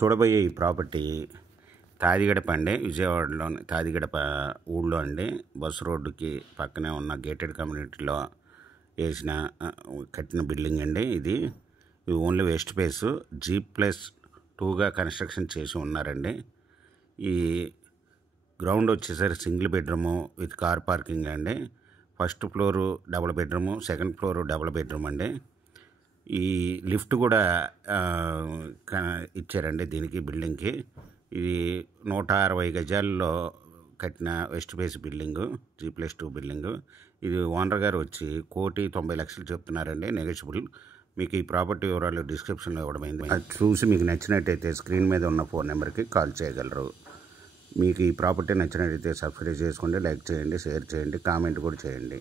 చూడబోయే ఈ ప్రాపర్టీ తాదిగడప అండి, విజయవాడలోని తాదిగడప ఊళ్ళో అండి. బస్ రోడ్డుకి పక్కనే ఉన్న గేటెడ్ కమ్యూనిటీలో వేసిన కట్టిన బిల్డింగ్ అండి. ఇది ఓన్లీ వెస్ట్ ఫేస్ G+2గా కన్స్ట్రక్షన్ చేసి ఉన్నారండి. ఈ గ్రౌండ్ వచ్చేసరికి single bedroom with car parking అండి. First floor double bedroom, second floor double bedroom అండి. ఈ లిఫ్ట్ కూడా ఇచ్చారండి దీనికి, బిల్డింగ్కి. ఇది 160 గజాల్లో కట్టిన west face building, G+2 building. ఇది ఓనర్ గారు వచ్చి 1,90,00,000 చెప్తున్నారండి, నెగోషియబుల్. మీకు ఈ ప్రాపర్టీ వివరాలు డిస్క్రిప్షన్లో ఇవ్వడమైంది. అది చూసి మీకు నచ్చినట్టయితే స్క్రీన్ మీద ఉన్న ఫోన్ నెంబర్కి కాల్ చేయగలరు. మీకు ఈ ప్రాపర్టీ నచ్చినట్టయితే సబ్స్క్రైబ్ చేసుకోండి, లైక్ చేయండి, షేర్ చేయండి, కామెంట్ కూడా చేయండి.